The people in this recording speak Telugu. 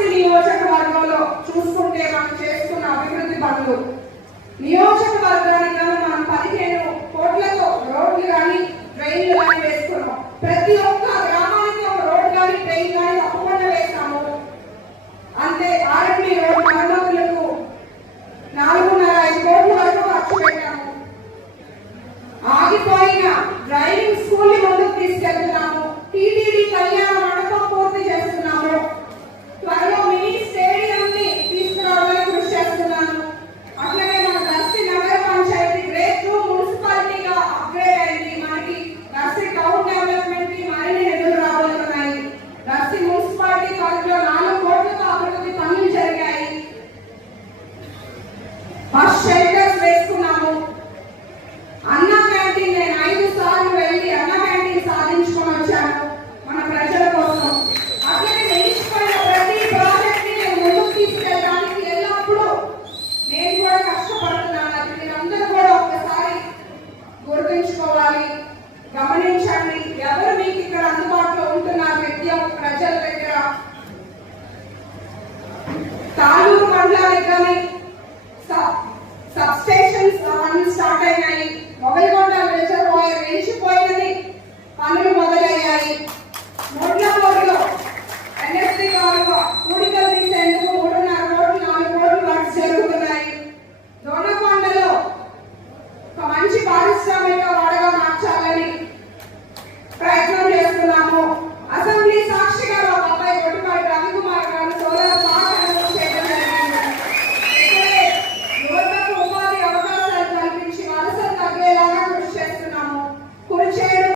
బస్తి నియోజకవర్గంలో చూసుకుంటే మనం చేస్తున్న అభివృద్ధి పనులు. నియోజకవర్గానికి మనం పదిహేను గుర్తుంచుకోవాలి గమనించండి ఎవరు మీకు ఇక్కడ అందుబాటులో ఉంటున్నారు నిత్యం ప్రజల దగ్గర? తాలూరు మండలానికి కానీ సబ్స్టే